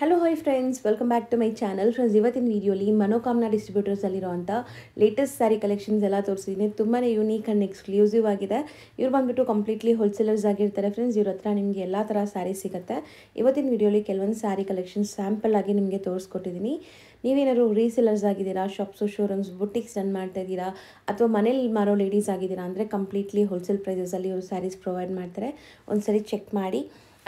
Hello hi friends, welcome back to my channel. Friends, ಇವತ್ತಿನ ವೀಡಿಯೋಲಿ ಮನೋಕಾಮನಾ ಡಿಸ್ಟ್ರಿಬ್ಯೂಟರ್ಸಲ್ಲಿರೋಂಥ ಲೇಟೆಸ್ಟ್ ಸ್ಯಾರಿ ಕಲೆಕ್ಷನ್ಸ್ ಎಲ್ಲ ತೋರಿಸಿದ್ದೀನಿ. ತುಂಬಾ ಯೂನಿಕ್ ಆ್ಯಂಡ್ ಎಕ್ಸ್ಕ್ಲೂಸಿವ್ ಆಗಿದೆ. ಇವ್ರು ಬಂದುಬಿಟ್ಟು ಕಂಪ್ಲೀಟ್ಲಿ ಹೋಲ್ಸೇಲರ್ಸ್ ಆಗಿರ್ತಾರೆ ಫ್ರೆಂಡ್ಸ್. ಇವ್ರ ಹತ್ರ ನಿಮಗೆ ಎಲ್ಲ ಥರ ಸ್ಯಾರಿ ಸಿಗುತ್ತೆ. ಇವತ್ತಿನ ವೀಡಿಯೋಲಿ ಕೆಲವೊಂದು ಸ್ಯಾರಿ ಕಲೆಕ್ಷನ್ಸ್ ಸ್ಯಾಂಪಲ್ ಆಗಿ ನಿಮಗೆ ತೋರಿಸ್ಕೊಟ್ಟಿದ್ದೀನಿ. ನೀವೇನಾದ್ರು ರೀಸೇಲರ್ಸ್ ಆಗಿದ್ದೀರಾ, ಶಾಪ್ಸು ಶೋರೂಮ್ಸ್ ಬುಟಿಕ್ಸ್ ರನ್ ಮಾಡ್ತಾ ಇದ್ದೀರಾ, ಅಥವಾ ಮನೇಲಿ ಮಾರೋ ಲೇಡೀಸ್ ಆಗಿದ್ದೀರಾ ಅಂದರೆ ಕಂಪ್ಲೀಟ್ಲಿ ಹೋಲ್ಸೇಲ್ ಪ್ರೈಸಸಲ್ಲಿ ಇವರು ಸ್ಯಾರೀಸ್ ಪ್ರೊವೈಡ್ ಮಾಡ್ತಾರೆ. ಒಂದ್ಸರಿ ಚೆಕ್ ಮಾಡಿ.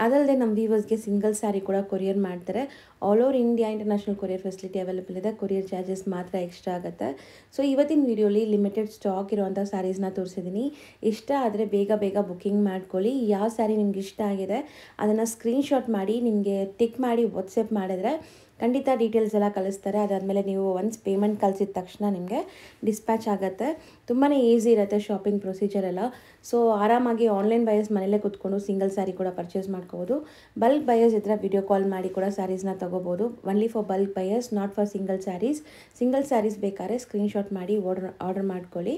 ಅದಲ್ಲದೆ ನಮ್ಮ ವ್ಯೂವರ್ಸ್ಗೆ ಸಿಂಗಲ್ ಸ್ಯಾರಿ ಕೂಡ ಕೊರಿಯರ್ ಮಾಡ್ತಾರೆ. All over India international courier facility available ಇದೆ. ಕೊರಿಯರ್ ಚಾರ್ಜಸ್ ಮಾತ್ರ ಎಕ್ಸ್ಟ್ರಾ ಆಗುತ್ತೆ. ಸೊ ಇವತ್ತಿನ ವೀಡಿಯೋಲಿ ಲಿಮಿಟೆಡ್ ಸ್ಟಾಕ್ ಇರುವಂಥ ಸ್ಯಾರೀಸ್ನ ತೋರಿಸಿದ್ದೀನಿ. ಇಷ್ಟ ಆದರೆ ಬೇಗ ಬುಕ್ಕಿಂಗ್ ಮಾಡ್ಕೊಳ್ಳಿ. ಯಾವ ಸ್ಯಾರಿ ನಿಮ್ಗೆ ಇಷ್ಟ ಆಗಿದೆ ಅದನ್ನು ಸ್ಕ್ರೀನ್ಶಾಟ್ ಮಾಡಿ ನಿಮಗೆ ಟಿಕ್ ಮಾಡಿ ವಾಟ್ಸಪ್ ಮಾಡಿದ್ರೆ ಖಂಡಿತ ಡೀಟೇಲ್ಸ್ ಎಲ್ಲ ಕಳಿಸ್ತಾರೆ. ಅದಾದಮೇಲೆ ನೀವು ಒನ್ಸ್ ಪೇಮೆಂಟ್ ಕಳಿಸಿದ ತಕ್ಷಣ ನಿಮಗೆ ಡಿಸ್ಪ್ಯಾಚ್ ಆಗುತ್ತೆ. ತುಂಬಾ ಈಸಿ ಇರುತ್ತೆ ಶಾಪಿಂಗ್ ಪ್ರೊಸೀಜರ್ ಎಲ್ಲ. ಸೊ ಆರಾಮಾಗಿ ಆನ್ಲೈನ್ ಬಯರ್ಸ್ ಮನೇಲೇ ಕೂತ್ಕೊಂಡು ಸಿಂಗಲ್ ಸ್ಯಾರಿ ಕೂಡ ಪರ್ಚೇಸ್ ಮಾಡ್ಕೋಬೋದು. ಬಲ್ಕ್ ಬಯರ್ಸ್ ಇದ್ದರೆ ವಿಡಿಯೋ ಕಾಲ್ ಮಾಡಿ ಕೂಡ ಸ್ಯಾರೀಸ್ನ ತೊಗೋಬೋದು. Only for bulk buyers, not for single sarees. Single sarees ಬೇಕಾದ್ರೆ ಸ್ಕ್ರೀನ್ಶಾಟ್ ಮಾಡಿ ಆರ್ಡರ್ ಮಾಡ್ಕೊಳ್ಳಿ.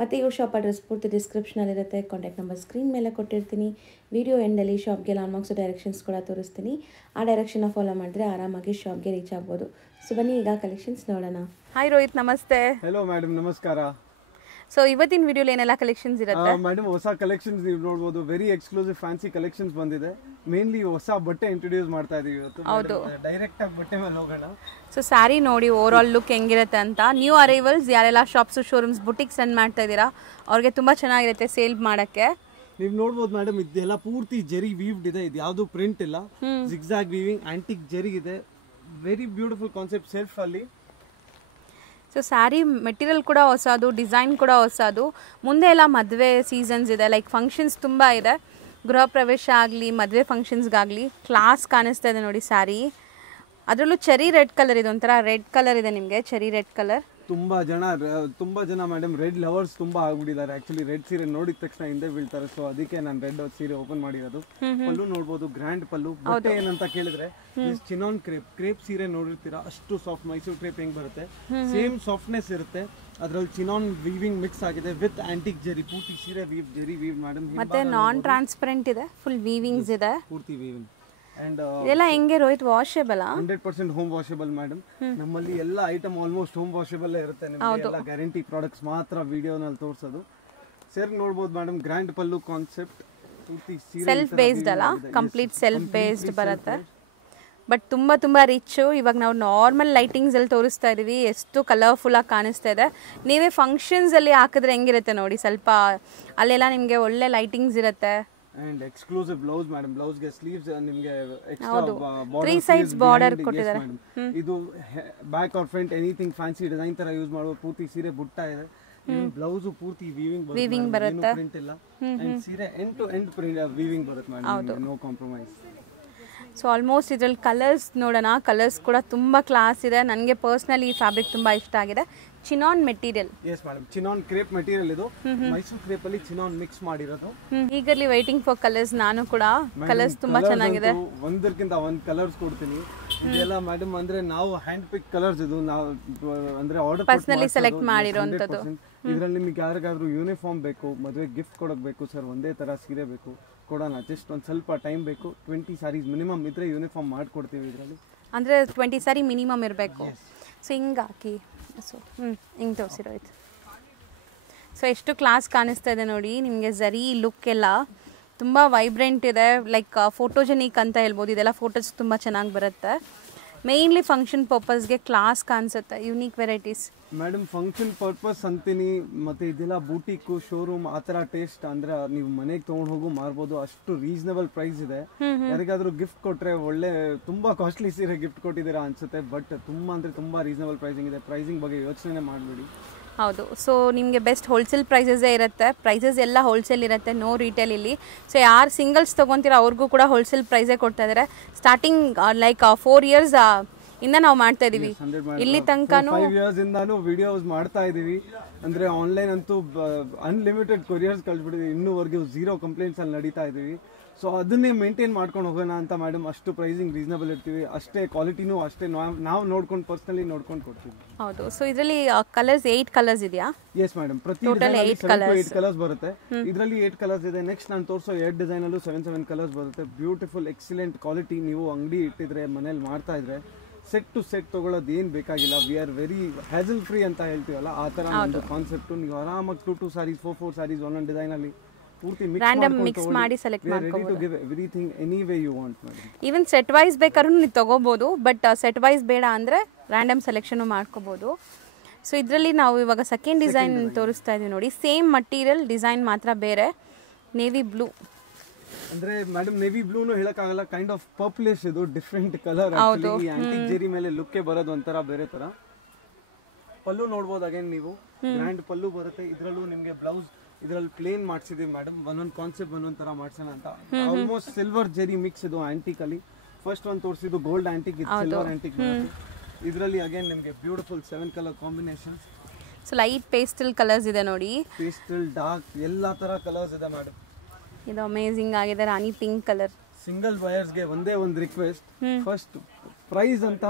ಮತ್ತು ಇವ್ರ ಶಾಪ್ ಅಡ್ರೆಸ್ ಪೂರ್ತಿ ಡಿಸ್ಕ್ರಿಪ್ಷನಲ್ಲಿರುತ್ತೆ. ಕಾಂಟ್ಯಾಕ್ಟ್ ನಂಬರ್ ಸ್ಕ್ರೀನ್ ಮೇಲೆ ಕೊಟ್ಟಿರ್ತೀನಿ. ವಿಡಿಯೋ ಎಂಡಲ್ಲಿ ಶಾಪ್ಗೆ ಲಾನ್ಮಾರ್ಕ್ಸ್ ಡೈರೆಕ್ಷನ್ಸ್ ಕೂಡ ತೋರಿಸ್ತೀನಿ. ಆ ಡೈರೆಕ್ಷನ್ನ ಫಾಲೋ ಮಾಡಿದ್ರೆ ಆರಾಮಾಗಿ ಶಾಪ್ಗೆ ರೀಚ್ ಆಗ್ಬೋದು. ಸೊ ಬನ್ನಿ ಈಗ ಕಲೆಕ್ಷನ್ಸ್ ನೋಡೋಣ. ಹಾಯ್ ರೋಹಿತ್, ನಮಸ್ತೆ. ಹಲೋ ಮೇಡಮ್, ನಮಸ್ಕಾರ. ಸೊ ಇವತ್ತಿನ ವಿಡಿಯೋಲಿ ಏನೆಲ್ಲ ಕಲೆಕ್ಷನ್ಸ್ ಇರುತ್ತೆ ಮೇಡಮ್? ಹೊಸ ಕಲೆಕ್ಷನ್ಸ್ ನೀವು ನೋಡಬಹುದು. ವೆರಿ ಎಕ್ಸ್ಕ್ಲೂಸಿವ್ ಫ್ಯಾನ್ಸಿ ಕಲೆಕ್ಷನ್ಸ್ ಬಂದಿದೆ. ಮೇನ್ಲಿ ಹೊಸ ಬಟ್ಟೆ ಇಂಟ್ರೊಡ್ಯೂಸ್ ಮಾಡ್ತಾ ಇದೀವಿ ಇವತ್ತು. ಹೌದು, ಡೈರೆಕ್ಟ್ ಆಗಿ ಬಟ್ಟೆ ಮೇಲೆ ಹೋಗೋಣ. ಸೊ ಸ್ಯಾರಿ ನೋಡಿ ಓವರ್ ಆಲ್ ಲುಕ್ ಹೆಂಗಿರುತ್ತೆ ಅಂತ. ನ್ಯೂ ಅರೈವಲ್ಸ್ ಯಾರೆಲ್ಲ ಶಾಪ್ಸು ಶೋರೂಮ್ಸ್ ಬುಟಿಕ್ಸ್ ರನ್ ಮಾಡ್ತಾ ಇದ್ದೀರಾ ಅವ್ರಿಗೆ ತುಂಬಾ ಚೆನ್ನಾಗಿರುತ್ತೆ ಸೇಲ್ ಮಾಡೋಕ್ಕೆ. ನೀವು ನೋಡ್ಬೋದು ಮೇಡಮ್, ಇದೆಲ್ಲ ಪೂರ್ತಿ ಜರಿ ವೀವ್ಡ್ ಇದೆ. ಇದು ಯಾವುದು ಪ್ರಿಂಟ್ ಇಲ್ಲ. ಜಿಗ್ಜಾಗ್ ವೀವಿಂಗ್, ಆಂಟಿಕ್ ಜರಿ ಇದೆ. ವೆರಿ ಬ್ಯೂಟಿಫುಲ್ ಕಾನ್ಸೆಪ್ಟ್ ಸೆಲ್ಫ್ ಅಲ್ಲಿ. ಸೊ ಸ್ಯಾರಿ ಮೆಟೀರಿಯಲ್ ಕೂಡ ಹೊಸದು, ಡಿಸೈನ್ ಕೂಡ ಹೊಸದು. ಮುಂದೆ ಎಲ್ಲ ಮದುವೆ ಸೀಸನ್ಸ್ ಇದೆ, ಲೈಕ್ ಫಂಕ್ಷನ್ಸ್ ತುಂಬ ಇದೆ. ಗೃಹ ಪ್ರವೇಶ ಆಗಲಿ, ಮದುವೆ ಫಂಕ್ಷನ್ಸ್ಗಾಗಲಿ ಕ್ಲಾಸ್ ಕಾಣಿಸ್ತಾ ಇದೆ ನೋಡಿ ಸ್ಯಾರಿ. ಅದರಲ್ಲೂ ಚೆರಿ ರೆಡ್ ಕಲರ್ ಇದೆ, ಒಂಥರ ರೆಡ್ ಕಲರ್ ಇದೆ ನಿಮಗೆ, ಚೆರಿ ರೆಡ್ ಕಲರ್. ತುಂಬಾ ಜನ ಮೇಡಮ್ ರೆಡ್ ಲವರ್ಸ್ ತುಂಬಾ ಆಗ್ಬಿಟ್ಟಿದ್ದಾರೆ. ಆಕ್ಚುಲಿ ರೆಡ್ ಸೀರೆ ನೋಡಿದ ತಕ್ಷಣ ಹಿಂದೆ ಬೀಳ್ತಾರೆ. ಸೊ ಅದಕ್ಕೆ ನಾನು ರೆಡ್ ಸೀರೆ ಓಪನ್ ಮಾಡಿರೋದು. ಪಲ್ಲು ನೋಡ್ಬೋದು, ಗ್ರ್ಯಾಂಡ್ ಪಲ್ಲು. ಬಟ್ಟೆ ಏನಂತ ಕೇಳಿದ್ರೆ ಚಿನಾನ್ ಕ್ರೇಪ್ ಸೀರೆ ನೋಡಿರ್ತೀರಾ, ಅಷ್ಟು ಸಾಫ್ಟ್. ಮೈಸೂರು ಕ್ರೇಪ್ ಹೆಂಗ್ ಬರುತ್ತೆ ಸೇಮ್ ಸಾಫ್ಟ್ನೆಸ್ ಇರುತ್ತೆ. ಅದ್ರಲ್ಲಿ ಚಿನಾನ್ ವೀವಿಂಗ್ ಮಿಕ್ಸ್ ಆಗಿದೆ ವಿತ್ ಆಂಟಿಕ್ ಜರಿ. ಪೂರ್ತಿ ಸೀರೆ ಜರಿ ವೀವ್ ಮೇಡಮ್. ಮತ್ತೆ ನಾನ್ ಟ್ರಾನ್ಸ್ಪರೆಂಟ್ ಇದೆ, ಫುಲ್ ವೀವಿಂಗ್ಸ್ ಇದೆ, ಪೂರ್ತಿ ವೀವಿಂಗ್. ಅಂಡ್ ಇದೆಲ್ಲ ಹೆಂಗೆ Rohit, washable? 100% home washable madam. ನಮ್ಮಲ್ಲಿ ಎಲ್ಲ ಐಟಮ್ ಆಲ್ಮೋಸ್ಟ್ ಹೋಮ್ ವಾಷೇಬಲ್ ಇರುತ್ತೆ. ನಿಮಗೆ ಎಲ್ಲ ಗ್ಯಾರಂಟಿ ಪ್ರಾಡಕ್ಟ್ಸ್ ಮಾತ್ರ ವಿಡಿಯೋನಲ್ಲಿ ತೋರಿಸೋದು. ಸರ್ ನೋಡ್ಬೋದು ಮೇಡಮ್, ಗ್ರ್ಯಾಂಡ್ ಪಲ್ಲು ಕಾನ್ಸೆಪ್ಟ್. ಪೂರ್ತಿ ಸೆಲ್ಫ್ ಬೇಸ್ಡ್ ಅಲ್ಲ, ಕಂಪ್ಲೀಟ್ ಸೆಲ್ಫ್ ಬೇಸ್ಡ್ ಬರುತ್ತೆ. ಬಟ್ ತುಂಬ ರಿಚ್. ಇವಾಗ ನಾವು ನಾರ್ಮಲ್ ಲೈಟಿಂಗ್ಸ್ ಅಲ್ಲಿ ತೋರಿಸ್ತಾ ಇದೀವಿ, ಎಷ್ಟು ಕಲರ್ಫುಲ್ ಆಗಿ ಕಾಣಿಸ್ತಾ ಇದೆ. ನೀವೇ ಫಂಕ್ಷನ್ಸ್ ಅಲ್ಲಿ ಹಾಕಿದ್ರೆ ಹೆಂಗಿರುತ್ತೆ ನೋಡಿ, ಸ್ವಲ್ಪ ಅಲ್ಲೆಲ್ಲ ನಿಮಗೆ ಒಳ್ಳೆ ಲೈಟಿಂಗ್ಸ್ ಇರುತ್ತೆ. And exclusive blouse madam. Blouse ಗೆ ಸ್ಲೀವ್ಸ್ ನಿಮಗೆ ಎಕ್ಸ್ಟ್ರಾ 3 sides ಬಾರ್ಡರ್ ಕೊಟ್ಟಿದ್ದಾರೆ. ಇದು back or front anything fancy design ತರ ಯೂಸ್ ಮಾಡುವ. ಪೂರ್ತಿ ಸೀರೆ ಬುಟ್ಟ ಇದೆ. ಬ್ಲೌಸ್ ಪೂರ್ತಿ ವೀವಿಂಗ್ ಬರುತ್ತೆ, ಪ್ರಿಂಟ್ ಇಲ್ಲ. ಅಂಡ್ ಸೀರೆ ಎಂಡ್ ಟು ಎಂಡ್ ವೀವಿಂಗ್ ಬರುತ್ತೆ madam, no compromise. So almost ಇದ್ರಲ್ಲಿ ಕಲರ್ಸ್ ನೋಡೋಣ. ಕಲರ್ಸ್ ಕೂಡ ತುಂಬ ಕ್ಲಾಸ್ ಇದೆ. ನನಗೆ ಪರ್ಸ್ನಲಿ ಈ ಫ್ಯಾಬ್ರಿಕ್ ತುಂಬ ಇಷ್ಟ ಆಗಿದೆ. Chinon material. Yes madam, chinon crepe material ಇದು. ಮೈಸೂರು ಕ್ರೇಪ್ ಅಲ್ಲಿ ಚಿನಾನ್ ಮಿಕ್ಸ್ ಮಾಡಿರೋದು. Eagerly waiting for colours. ನಾನು ಕೂಡ ಕಲರ್ಸ್ ತುಂಬಾ ಚೆನ್ನಾಗಿದೆ. ಒಂದಕ್ಕಿಂತ ಒಂದು ಕಲರ್ಸ್ ಕೊಡ್ತೀನಿ. ಇದೆಲ್ಲ ಮೇಡಮ್ ಅಂದ್ರೆ ನಾವು ಹ್ಯಾಂಡ್ ಪಿಕ್ ಕಲರ್ಸ್. ಇದು ನಾವು ಅಂದ್ರೆ ಆರ್ಡರ್ ಪರ್ಸನಲಿ ಸೆಲೆಕ್ಟ್ ಮಾಡಿರೋಂಥದ್ದು. ಇದರಲ್ಲಿ ನಿಮಗೆ ಯಾರಿಗಾದ್ರೂ ಯೂನಿಫಾರ್ಮ್ ಬೇಕು, ಮದುವೆ ಗಿಫ್ಟ್ ಕೊಡೋಕೆ ಬೇಕು, ಸರ್ ಒಂದೇ ತರ ಸೀರೆ ಬೇಕು ಕೊಡೋಣ, ಜಸ್ಟ್ ಒಂದು ಸ್ವಲ್ಪ ಟೈಮ್ ಬೇಕು. 20 ಸಾರೀಸ್ ಮಿನಿಮಮ್ ಇದ್ರೆ ಯೂನಿಫಾರ್ಮ್ ಮಾಡ್ಕೊಡ್ತೀವಿ. ಇದರಲ್ಲಿ ಅಂದರೆ 20 ಸಾರಿ ಮಿನಿಮಮ್ ಇರಬೇಕು. ಸೊ ಹಿಂಗೆ ಹಾಕಿ, ಸೊ ಹಿಂಗೆ ತೋರಿಸಿರೋಯ್ತು. ಸೊ ಎಷ್ಟು ಕ್ಲಾಸ್ ಕಾಣಿಸ್ತಾ ಇದೆ ನೋಡಿ ನಿಮಗೆ. ಝರಿ ಲುಕ್ ಎಲ್ಲ ತುಂಬ ವೈಬ್ರೆಂಟ್ ಇದೆ, ಲೈಕ್ ಫೋಟೋಜೆನಿಕ್ ಅಂತ ಹೇಳ್ಬೋದು. ಇದೆಲ್ಲ ಫೋಟೋಸ್ ತುಂಬ ಚೆನ್ನಾಗಿ ಬರುತ್ತೆ. ಮೇನ್ಲಿ ಫಂಕ್ಷನ್ ಪರ್ಪಸ್ಗೆ ಕ್ಲಾಸ್ ಕಾಣಿಸುತ್ತೆ. Unique varieties madam. Function purpose ಅಂತೀನಿ. ಮತ್ತೆ ಇದೆಲ್ಲ ಬೂಟಿಕ್ ಶೋರೂಮ್ ಆ ತರ ಟೇಸ್ಟ್. ಅಂದ್ರೆ ನೀವು ಮನೆಗೆ ತಗೊಂಡು ಹೋಗು ಮಾರ್ಬೋದು. ಅಷ್ಟು ರೀಸನಬಲ್ ಪ್ರೈಸ್ ಇದೆ. ಯಾರಿಗಾದ್ರೂ ಗಿಫ್ಟ್ ಕೊಟ್ರೆ ಒಳ್ಳೆ ತುಂಬಾ ಕಾಸ್ಟ್ಲಿ ಸೀರೆ ಗಿಫ್ಟ್ ಕೊಟ್ಟಿದ್ದೀರಾ ಅನ್ಸುತ್ತೆ. ಬಟ್ ತುಂಬಾ ಅಂದ್ರೆ ತುಂಬಾ ರೀಸನಬಲ್ ಪ್ರೈಸಿಂಗ್ ಇದೆ. ಪ್ರೈಸಿಂಗ್ ಬಗ್ಗೆ ಯೋಚನೆ ಮಾಡಬೇಡಿ. ಹೌದು. ಸೊ ನಿಮಗೆ ಬೆಸ್ಟ್ ಹೋಲ್ಸೇಲ್ ಪ್ರೈಸಸ್ಸೇ ಇರುತ್ತೆ. ಪ್ರೈಸಸ್ ಎಲ್ಲ ಹೋಲ್ಸೇಲ್ ಇರುತ್ತೆ, ನೋ ರಿಟೇಲ್ ಇಲ್ಲಿ. ಸೊ ಯಾರು ಸಿಂಗಲ್ಸ್ ತೊಗೊತೀರಾ ಅವ್ರಿಗೂ ಕೂಡ ಹೋಲ್ಸೇಲ್ ಪ್ರೈಸೇ ಕೊಡ್ತಾ ಇದ್ದಾರೆ. ಸ್ಟಾರ್ಟಿಂಗ್ ಲೈಕ್ 4 years ಇಂದ ನಾವು ಮಾಡ್ತಾ ಇದೀವಿ. ಇಲ್ಲಿ ತನಕನೂ 5 years ಇಂದಾನು ವಿಡಿಯೋಸ್ ಮಾಡ್ತಾ ಇದೀವಿ. ಅಂದ್ರೆ ಆನ್ಲೈನ್ ಅಂತೂ ಅನ್ಲಿಮಿಟೆಡ್ ಕೊರಿಯರ್ಸ್ ಕಳ್ಸಿಬಿಟ್ಟಿದ್ವಿ. ಇನ್ನೂವರೆಗೂ 0 ಕಂಪ್ಲೇಂಟ್ಸ್ ಅಲ್ಲಿ ನಡೀತಾ ಇದೀವಿ. ಸೊ ಅದನ್ನೇ ಮೇಂಟೈನ್ ಮಾಡ್ಕೊಂಡು ಹೋಗೋಣ ಅಂತ ಮೇಡಮ್. ಅಷ್ಟು ಪ್ರೈಸಿಂಗ್ ರೀಸನಬಲ್ ಇರ್ತೀವಿ, ಅಷ್ಟೇ ಕ್ವಾಲಿಟಿನೂ ಅಷ್ಟೇ ನಾವು ನೋಡ್ಕೊಂಡು ಪರ್ಸನಲಿ ನೋಡ್ಕೊಂಡು ಕೊಡ್ತೀವಿ. ಹೌದು. ಸೊ ಇದರಲ್ಲಿ ಕಲರ್ಸ್ 8 ಕಲರ್ಸ್ ಇದೆಯಾ? ಎಸ್ ಮೇಡಮ್, ಪ್ರತಿ ಡಿಸೈನ್ 8 ಕಲರ್ಸ್ ಬರುತ್ತೆ. ಇದರಲ್ಲಿ 8 ಕಲರ್ಸ್ ಇದೆ. ನೆಕ್ಸ್ಟ್ ನಾನು ತೋರಿಸೋ 2 ಡಿಸೈನ್ ಅಲ್ಲೂ 7 ಕಲರ್ಸ್ ಬರುತ್ತೆ. Beautiful excellent quality. ನೀವು ಅಂಗಡಿ ಇಟ್ಟಿದ್ರೆ ಮನೇಲಿ ಮಾಡ್ತಾ ಇದ್ರೆ ಸೆಟ್ ಟು ಸೆಟ್ ತಗೊಳ್ಳೋದು ಏನು ಬೇಕಾಗಿಲ್ಲ. We are very hassle free ಅಂತ ಹೇಳ್ತೀವಲ್ಲ, ಆ ಥರ ಒಂದು ಕಾನ್ಸೆಪ್ಟು. ನೀವು ಆರಾಮಾಗಿ 2 ಸ್ಯಾರೀಸ್ 4 ಸ್ಯಾರೀಸ್ ಒಂದೊಂದು ಡಿಸೈನಲ್ಲಿ ಪೂರ್ತಿ ಮಿಕ್ಸ್ ಮಾಡಿ ಸೆಲೆಕ್ಟ್ ಮಾಡ್ಕೋಬಹುದು. Everything any way you want madam. Even set wise ಬೇಕಾದ್ರೂ ನೀವು ತಗೋಬಹುದು, ಬಟ್ ಸೆಟ್ ವೈಸ್ ಬೇಡ ಅಂದರೆ ರ್ಯಾಂಡಮ್ ಸೆಲೆಕ್ಷನ್ ಮಾಡ್ಕೋಬಹುದು. ಸೊ ಇದರಲ್ಲಿ ನಾವು ಇವಾಗ ಸೆಕೆಂಡ್ ಡಿಸೈನ್ ತೋರಿಸ್ತಾ ಇದೀವಿ ನೋಡಿ. ಸೇಮ್ ಮಟೀರಿಯಲ್, ಡಿಸೈನ್ ಮಾತ್ರ ಬೇರೆ. ನೇವಿ ಬ್ಲೂ ಅಂದ್ರೆ ಮೇಡಮ್, ನೇವಿ ಬ್ಲೂನು ಹೇಳಕ್ಕಾಗಲ್ಲ, ಕೈಂಡ್ ಆಫ್ ಪರ್ಪ್ಲಿಶ್. ಇದು different colour. Actually antique Jerry ಮೇಲೆ ಲುಕ್ ಬರೋದು ಒಂಥರ ಬೇರೆ ತರ. ಪಲ್ಲು ನೋಡ್ಬೋದು ಅಗೇನ್ ನೀವು, ಗ್ರ್ಯಾಂಡ್ ಪಲ್ಲು ಬರುತ್ತೆ. ಇದರಲ್ಲೂ ನಿಮಗೆ ಬ್ಲೌಸ್ ಇದರಲ್ಲಿ ಪ್ಲೇನ್ ಮಾಡಿಸಿದೀವಿ ಮೇಡಮ್. ಒಂದೊಂದು ಕಾನ್ಸೆಪ್ಟ್ ಒಂದೊಂದು ತರ ಮಾಡ್ಸೋಣ ಅಂತ. ಆಲ್ಮೋಸ್ಟ್ ಸಿಲ್ವರ್ ಜೆರಿ ಮಿಕ್ಸ್ ಇದು ಆಂಟಿಕ್ ಅಲ್ಲಿ. ಫಸ್ಟ್ ಒಂದು ತೋರಿಸಿದ್ದು ಗೋಲ್ಡ್ ಆಂಟಿಕ್, ಇದು ಸಿಲ್ವರ್ ಆಂಟಿಕ್. ಇದರಲ್ಲಿ ಅಗೇನ್ ನಿಮಗೆ beautiful 7 colour combination. So light pastel colours ಇದೆ ನೋಡಿ, ಪೇಸ್ಟಲ್, ಡಾರ್ಕ್, ಎಲ್ಲಾ ತರ ಕಲರ್ಸ್ ಇದೆ ಮೇಡಮ್. ಇದು ಅಮೇಜಿಂಗ್ ಆಗಿದೆ. ರಾಣಿ ಪಿಂಕ್ ಕಲರ್. ಸಿಂಗಲ್ ಬಯರ್ಸ್ಗೆ ಒಂದೇ ಒಂದು ರಿಕ್ವೆಸ್ಟ್, ಫಸ್ಟ್ ಪ್ರೈಸ್ ಅಂತ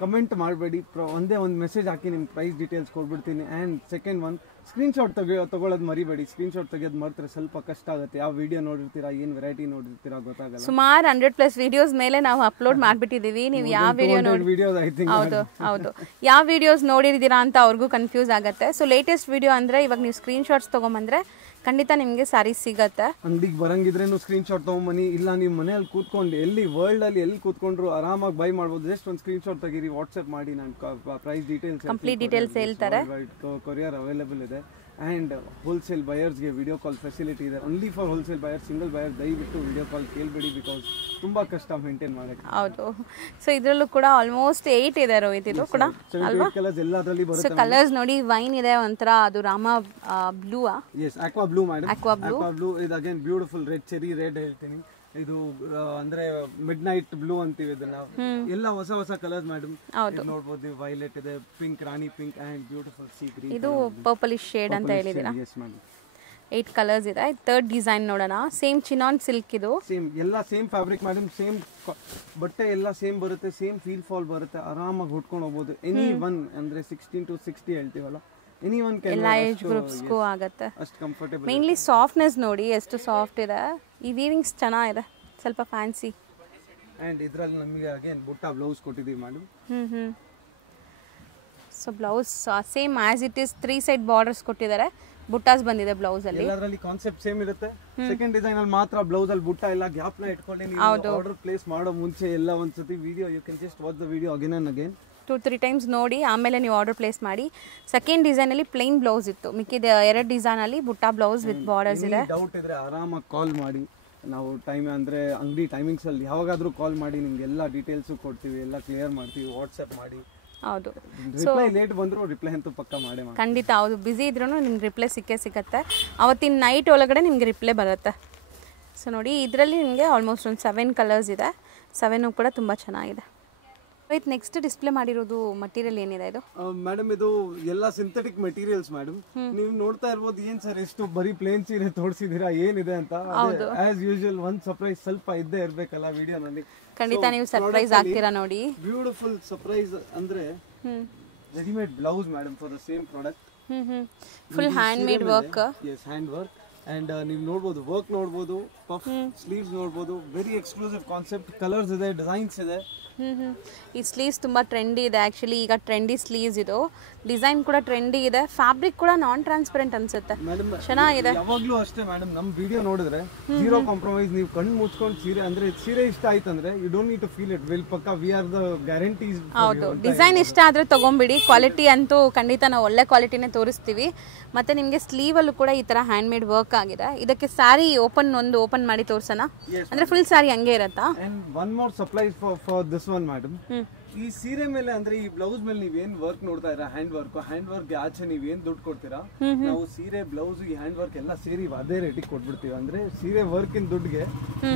ಕಮೆಂಟ್ ಮಾಡಬೇಡಿ. ಒಂದೇ ಒಂದು ಮೆಸೇಜ್ ಹಾಕಿ ನಿಮ್ಮ ಪ್ರೈಸ್ ಡೀಟೇಲ್ಸ್ ಕೊಟ್ಬಿಡ್ತೀನಿ. ಆ್ಯಂಡ್ ಸೆಕೆಂಡ್ ಒನ್, ಸ್ಕ್ರೀನ್ಶಾಟ್ ತಗೊಳ್ಳೋದು ಮರಿಬೇಡಿ. ಸ್ಕ್ರೀನ್ಶಾಟ್ ತೆಗೆಯೋದು ಮರ್ತ್ರೆ ಸ್ವಲ್ಪ ಕಷ್ಟ ಆಗುತ್ತೆ. ಯಾವ ವಿಡಿಯೋ ನೋಡಿರ್ತೀರಾ, ಏನು ವೆರೈಟಿ ನೋಡಿರ್ತೀರಾ ಗೊತ್ತಾಗಲ್ಲ. ಸುಮಾರು 100+ ವಿಡಿಯೋಸ್ ಮೇಲೆ ನಾವು ಅಪ್ಲೋಡ್ ಮಾಡಿಬಿಟ್ಟಿದ್ದೀವಿ. ನೀವು ಯಾವ ವಿಡಿಯೋ ವಿಡಿಯೋಸ್ ಐ ಥಿಂಕ್. ಹೌದು ಯಾವ ವಿಡಿಯೋಸ್ ನೋಡಿರ್ತೀರಾ ಅಂತ ಅವ್ರಿಗೂ ಕನ್ಫ್ಯೂಸ್ ಆಗುತ್ತೆ. ಸೊ ಲೇಟೆಸ್ಟ್ ವಿಡಿಯೋ ಅಂದರೆ ಇವಾಗ ನೀವು ಸ್ಕ್ರೀನ್ಶಾಟ್ಸ್ ತೊಗೊಂಬಂದ್ರೆ ಖಂಡಿತ ನಿಮಗೆ ಸಾರೀಸ್ ಸಿಗುತ್ತೆ. ಅಂಗಡಿಗೆ ಬರಂಗಿದ್ರೇನು ಸ್ಕ್ರೀನ್ಶಾಟ್ ತೊಗೊಂಬನ್ನಿ, ಇಲ್ಲ ನೀವು ಮನೆಯಲ್ಲಿ ಕೂತ್ಕೊಂಡು ಎಲ್ಲಿ ವರ್ಲ್ಡಲ್ಲಿ ಎಲ್ಲಿ ಕೂತ್ಕೊಂಡ್ರು ಆರಾಮಾಗಿ ಬೈ ಮಾಡ್ಬೋದು. ಜಸ್ಟ್ ಒಂದು ಸ್ಕ್ರೀನ್ಶಾಟ್ ತೆಗೀರಿ, ವಾಟ್ಸಪ್ ಮಾಡಿ, ನಾನು ಪ್ರೈಸ್ ಡೀಟೇಲ್ಸ್ ಕಂಪ್ಲೀಟ್ ಡೀಟೇಲ್ಸ್ ಹೇಳ್ತಾರೆ. ಕೊರಿಯರ್ ಅವೈಲೇಬಲ್ ಇದೆ. ಆ್ಯಂಡ್ ಹೋಲ್ಸೇಲ್ ಬಯರ್ಸ್ಗೆ ವಿಡಿಯೋ ಕಾಲ್ ಫೆಸಿಲಿಟಿ ಇದೆ. Only for wholesale buyer. Single buyer ದಯವಿಟ್ಟು ವಿಡಿಯೋ ಕಾಲ್ ಕೇಳಬೇಡಿ, ಬಿಕಾಸ್ ತುಂಬ ಕಷ್ಟ ಮೇಂಟೈನ್ ಮಾಡೋಕ್ಕೆ. ಹೌದು. ಸೊ ಇದರಲ್ಲೂ ಕೂಡ ಆಲ್ಮೋಸ್ಟ್ 8 ಇದೆ ರೋಹಿತ್, ಇದು ಕೂಡ ಅಲ್ವಾ? ಕಲರ್ಸ್ ಎಲ್ಲದರಲ್ಲಿ ಬರುತ್ತೆ. ಸೊ ಕಲರ್ಸ್ ನೋಡಿ, ವೈನ್ ಇದೆ ಒಂಥರ, ಅದು ರಾಮ blue. Yes, aqua blue madam. Aqua blue ಇದು again beautiful red, cherry red ಹೇಳ್ತೀನಿ. ಇದು ಅಂದ್ರೆ ಮಿಡ್ ನೈಟ್ ಬ್ಲೂ ಅಂತೀವಿ ಇದನ್ನ. ಎಲ್ಲ ಹೊಸ ಕಲರ್ಸ್ ಮೇಡಮ್. ನೋಡಬಹುದು, ವೈಲೆಟ್ ಇದೆ, ಪಿಂಕ್, ರಾಣಿ pink, and beautiful sea green. ಇದು ಪರ್ಪಲಿಶ್ ಶೇಡ್ ಅಂತ ಹೇಳಿದಿರಾ. 8 ಕಲರ್ಸ್ ಇದೆ. ಥರ್ಡ್ ಡಿಸೈನ್ ನೋಡೋಣ. Same chinon silk. ಇದು ಸೇಮ್ ಎಲ್ಲ ಸೇಮ್ ಫ್ಯಾಬ್ರಿಕ್ ಮೇಡಮ್. ಸೇಮ್ ಬಟ್ಟೆ ಎಲ್ಲ ಸೇಮ್ ಬರುತ್ತೆ, ಸೇಮ್ ಫೀಲ್ ಫಾಲ್ ಬರುತ್ತೆ. ಆರಾಮಾಗಿ ಹುಡ್ಕೊಂಡು ಹೋಗ್ಬೋದು. ಎನಿ ಒನ್ ಅಂದ್ರೆ 16 to 60 ಹೇಳ್ತೀವಲ್ಲ, ಎನಿ ಒನ್ ಎಲ್ಲ ಏಜ್ ಗ್ರೂಪ್ಸ್ಗೂ ಆಗುತ್ತೆ. ಅಷ್ಟು ಕಂಫರ್ಟೇಬಲ್. ಮೇನ್ಲಿ ಸಾಫ್ಟ್ನೆಸ್ ನೋಡಿ ಎಷ್ಟು ಸಾಫ್ಟ್ ಇದೆ. ಈ ವೀವಿಂಗ್ಸ್ ಚೆನ್ನಾಗಿದೆ, ಸ್ವಲ್ಪ ಫ್ಯಾನ್ಸಿ. ಅಂಡ್ ಇದರಲ್ಲಿ ನಮಗೆ ಅಗೇನ್ ಬುಟ್ಟ ಬ್ಲೌಸ್ ಕೊಟ್ಟಿದ್ದೀವಿ madam. So blouse same as it is 3 side borders ಕೊಟ್ಟಿದ್ದಾರೆ. ಬುಟ್ಟಾಸ್ ಬಂದಿದೆ ಬ್ಲೌಸ್ ಅಲ್ಲಿ. ಎಲ್ಲದರಲ್ಲಿ ಕಾನ್ಸೆಪ್ಟ್ ಸೇಮ್ ಇರುತ್ತೆ. ಸೆಕೆಂಡ್ ಡಿಸೈನ್ ಅಲ್ಲಿ ಮಾತ್ರ ಬ್ಲೌಸ್ ಅಲ್ಲಿ ಬುಟ್ಟ ಇಲ್ಲ. ಗ್ಯಾಪ್ ನ ಇಟ್ಕೊಳ್ಳಿ. ನೀವು ಆರ್ಡರ್ ಪ್ಲೇಸ್ ಮಾಡೋ ಮುಂಚೆ ಎಲ್ಲ ಒಂದ್ಸತಿ video, you can just watch the video again and again 2-3 times ನೋಡಿ ಆಮೇಲೆ ನೀವು ಆರ್ಡರ್ ಪ್ಲೇಸ್ ಮಾಡಿ. ಸೆಕೆಂಡ್ ಡಿಸೈನ್ ಅಲ್ಲಿ ಪ್ಲೇನ್ ಬ್ಲೌಸ್ ಇತ್ತು, ಮಿಕ್ಕಿದ 2 ಡಿಸೈನ್ ಅಲ್ಲಿ ಬುಟ್ಟ ಬ್ಲೌಸ್ ವಿತ್ ಬಾರ್ಡರ್ಸ್ ಇದೆ. ಡೌಟ್ ಇದ್ರೆ ಆರಾಮಾಗಿ ಕಾಲ್ ಮಾಡಿ. ನಾವು ಟೈಮ್ ಅಂದ್ರೆ ಅಂಗಡಿ ಟೈಮಿಂಗ್ಸ್ ಅಲ್ಲಿ ಯಾವಾಗಾದ್ರೂ ಕಾಲ್ ಮಾಡಿ, ನಿಮ್ಗೆ ಎಲ್ಲ ಡೀಟೇಲ್ಸ್ ಕೊಡ್ತೀವಿ, ಎಲ್ಲ ಕ್ಲಿಯರ್ ಮಾಡ್ತೀವಿ. ವಾಟ್ಸ್ಆಪ್ ಮಾಡಿ. ಹೌದು. ರಿಪ್ಲೈ ಲೇಟ್ ಬಂದ್ರು ರಿಪ್ಲೈ ಅಂತೂ ಪಕ್ಕ ಮಾಡೇ ಮಾಡಿ. ಖಂಡಿತ. ಹೌದು, ಬಿಸಿ ಇದ್ರೂ ನಿಮ್ಗೆ ರಿಪ್ಲೈ ಸಿಗುತ್ತೆ. ಅವತ್ತಿನ ನೈಟ್ ಒಳಗಡೆ ನಿಮ್ಗೆ ರಿಪ್ಲೈ ಬರುತ್ತೆ. ಸೊ ನೋಡಿ, ಇದರಲ್ಲಿ ನಿಮಗೆ ಆಲ್ಮೋಸ್ಟ್ ಒಂದು 7 ಕಲರ್ಸ್ ಇದೆ. 7 ಕೂಡ ತುಂಬ ಚೆನ್ನಾಗಿದೆ. ಇದು ನೆಕ್ಸ್ಟ್ ಡಿಸ್ಪ್ಲೇ ಮಾಡಿರೋದು ಮಟೀರಿಯಲ್ ಏನಿದೆ ಇದು? ಮೇಡಮ್ ಇದು ಎಲ್ಲ ಸಿಂಥೆಟಿಕ್ ಮೆಟೀರಿಯಲ್ಸ್ ಮೇಡಮ್. ನೀವು ನೋಡ್ತಾ ಇರ್ಬೋದು, ಏನ್ ಸರ್ ಎಷ್ಟು ಬರೀ ಪ್ಲೇನ್ ಸೀರೆ ತೋರಿಸಿದೀರಾ ಏನಿದೆ ಅಂತ. ಆಸ್ ಯೂಶುವಲ್ ಒಂದು ಸರ್ಪ್ರೈಸ್ ಸ್ವಲ್ಪ ಇದ್ದೇ ಇರ್ಬೇಕಲ್ಲ ವಿಡಿಯೋನಲ್ಲಿ. ಖಂಡಿತ ನೀವು ಸರ್ಪ್ರೈಸ್ ಆಗ್ತೀರಾ ನೋಡಿ. ಬ್ಯೂಟಿಫುಲ್ ಸರ್ಪ್ರೈಸ್ ಅಂದ್ರೆ readymade blouse madam for the same product. Full hand made work. Yes, hand work. And ನೀವು ನೋಡ್ಬೋದು, ವರ್ಕ್ ನೋಡ್ಬೋದು, ಪಫ್ ಸ್ಲೀವ್ಸ್ ನೋಡ್ಬೋದು. Very exclusive concept. ಕಲರ್ಸ್ ಇದೆ, ಡಿಸೈನ್ಸ್ ಇದೆ. ಈ ಸ್ಲೀವ್ಸ್ ತುಂಬ ಟ್ರೆಂಡಿ ಇದೆ. ಆ್ಯಕ್ಚುಲಿ ಈಗ ಟ್ರೆಂಡಿ ಸ್ಲೀವ್ಸ್ ಇದು. ಡಿಸೈನ್ ಕೂಡ ಟ್ರೆಂಡಿ ಇದೆ. ಫ್ಯಾಬ್ರಿಕ್ ಕೂಡ ನಾನ್ ಟ್ರಾನ್ಸ್ಪರೆಂಟ್ ಅನ್ಸುತ್ತೆ. ಚೆನ್ನಾಗಿದೆ. ಯಾವಾಗಲೂ ಅಷ್ಟೇ ಮೇಡಮ್, ನಮ್ಮ ವಿಡಿಯೋ ನೋಡಿದ್ರೆ ಜೀರೋ ಕಾಂಪ್ರಮೈಸ್. ನೀವು ಕಣ್ಣು ಮುಚ್ಕೊಂಡು ಸೀರೆ ಅಂದ್ರೆ ಸೀರೆ ಇಷ್ಟ ಆಯ್ತು ಅಂದ್ರೆ you don't need to feel it. Will ಪಕ್ಕ ವಿ ಆರ್ ದ ಗ್ಯಾರಂಟೀಸ್. ಹೌದು, ಡಿಸೈನ್ ಇಷ್ಟ ಆದ್ರೆ ತಗೊಂಬಿಡಿ. ಕ್ವಾಲಿಟಿ ಅಂತೂ ಖಂಡಿತ ನಾವು ಒಳ್ಳೆ ಕ್ವಾಲಿಟಿನೇ ತೋರಿಸ್ತೀವಿ. ಮತ್ತೆ ನಿಮಗೆ ಸ್ಲೀವ್ ಅಲ್ಲೂ ಕೂಡ ಈ ತರ ಹ್ಯಾಂಡ್ ಮೇಡ್ ವರ್ಕ್ ಆಗಿದೆ. ಇದಕ್ಕೆ ಸ್ಯಾರಿ ಓಪನ್ ಮಾಡಿ ತೋರ್ಸೋಣ. ಅಂದ್ರೆ ಫುಲ್ ಸ್ಯಾರಿ ಹಂಗೆ ಇರತ್ತಾ? One more surprise for this one madam. ಈ ಸೀರೆ ಮೇಲೆ ಅಂದ್ರೆ ಈ ಬ್ಲೌಸ್ ಮೇಲೆ ನೀವೇನ್ ವರ್ಕ್ ನೋಡ್ತಾ ಇರ, ಹ್ಯಾಂಡ್ ವರ್ಕ್ ಆಚೆ ನೀವೇನ್ ದುಡ್ಡು ಕೊಡ್ತೀರಾ, ನಾವು ಸೀರೆ ಬ್ಲೌಸ್ ಈ ಹ್ಯಾಂಡ್ ವರ್ಕ್ ಎಲ್ಲ ಸೇರಿ ಅದೇ ರೇಟಿಗೆ ಕೊಟ್ಬಿಡ್ತೀವಿ. ಅಂದ್ರೆ ಸೀರೆ ವರ್ಕ್ ಇನ್ ದುಡ್ಡಿಗೆ